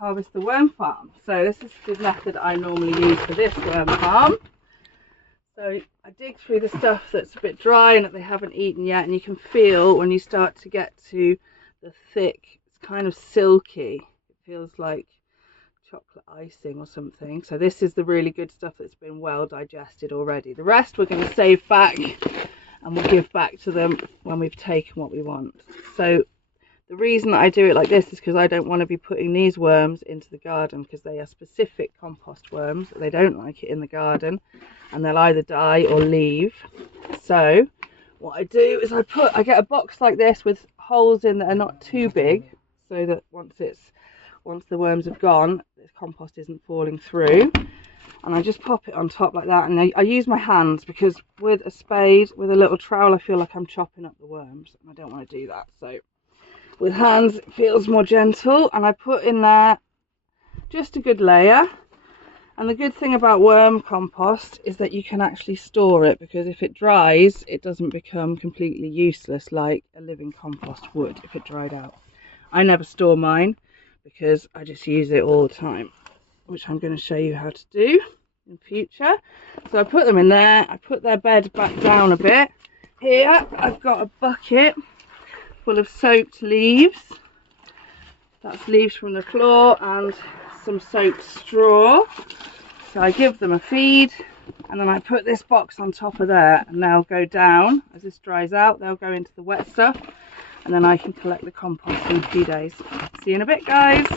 harvest the worm farm. So this is the method I normally use for this worm farm. So I dig through the stuff that's a bit dry and that they haven't eaten yet, and you can feel when you start to get to the thick, it's kind of silky, it feels like chocolate icing or something. So this is the really good stuff that's been well digested already. The rest we're going to save back and we'll give back to them when we've taken what we want. So the reason that I do it like this is because I don't want to be putting these worms into the garden, because they are specific compost worms. They don't like it in the garden and they'll either die or leave. So what I do is I get a box like this with holes in that are not too big, so that once the worms have gone, this compost isn't falling through. And I just pop it on top like that, and I use my hands, because with a spade, with a little trowel, I feel like I'm chopping up the worms and I don't want to do that. So with hands it feels more gentle, and I put in there just a good layer. And the good thing about worm compost is that you can actually store it, because if it dries it doesn't become completely useless like a living compost would if it dried out. I never store mine because I just use it all the time, which I'm going to show you how to do in future. So I put them in there, I put their bed back down a bit. Here I've got a bucket full of soaked leaves. That's leaves from the floor and some soaked straw. So I give them a feed, and then I put this box on top of there, and they'll go down. As this dries out, they'll go into the wet stuff, and then I can collect the compost in a few days. See you in a bit, guys.